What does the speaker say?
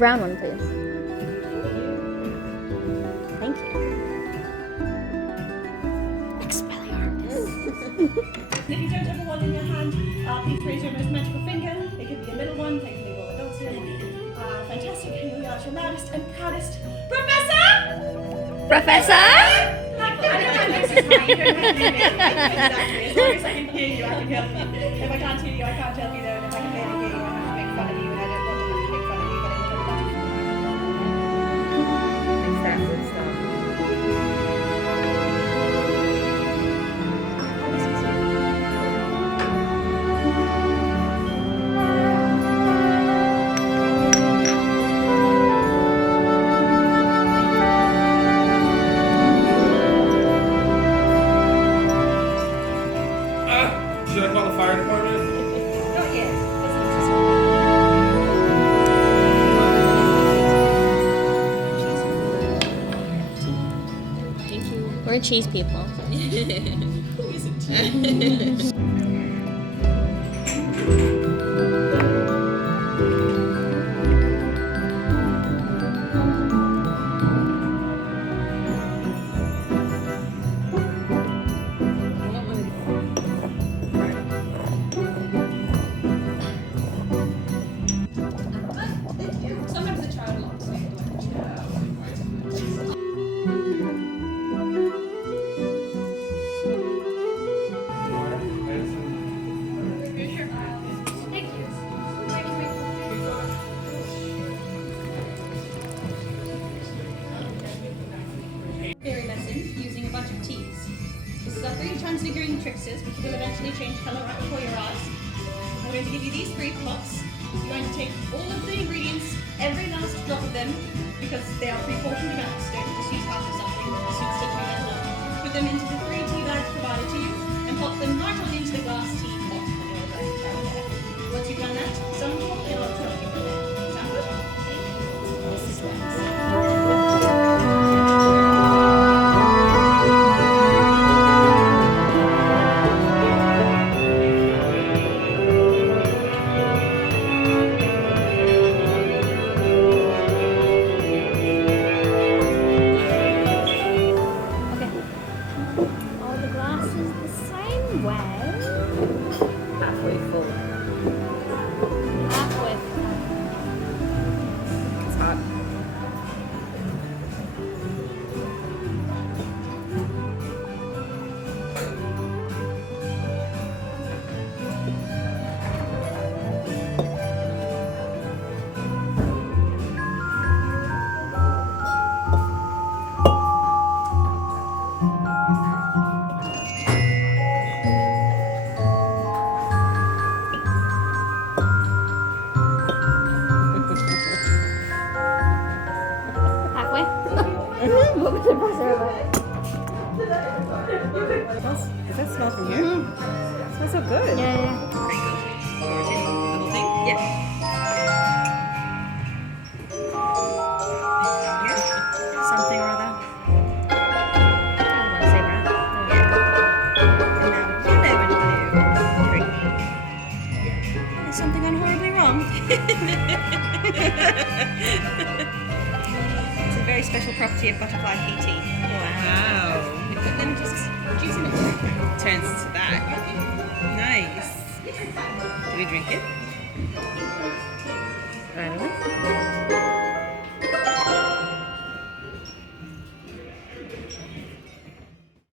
brown one, please. Thank you. Expelliarmus. If you don't have a wand in your hand, please raise your most magical finger. It could be a middle one, technically all adults here. Fantastic, here we are, your loudest and proudest Professor! Professor? I know my voice is high, you don't have to do it. Exactly, as long as I can hear you, I can help you. If I can't hear you, I can't help you though, and if I can barely hear you, I have to make fun of you, and I don't want to have to make fun of you, but I want to Exactly, stuff. Should I call the fire department? Not yet. Thank you. We're cheese people. Sometimes the child locks me. Fairy lesson using a bunch of teas. This is our 3 transfiguring tricksters, which will eventually change colour right before your eyes. I'm going to give you these 3 pots. You're going to take all of the ingredients, every last drop of them, because they are pre-portioned amounts. Don't just use half of something, it's just too little. Put them into the 3 tea bags provided to you, and pop them right on into the glass tea pot on your right down there. Once you've done that, some top and I'll tell you from there. Sound good? All the glasses the same way. Halfway full. Halfway. It's hot. Halfway. What was the professor like? Does that smell from here? It smells so good. Yeah. The whole thing? Yeah. Yeah. Something or other. I don't want to say brown. Yeah. And now yellow and blue. Green. Is something gone horribly wrong? It's a very special property of butterfly PT. Wow. You put them just juicing it. Turns to that. Nice. Do we drink it? I don't know.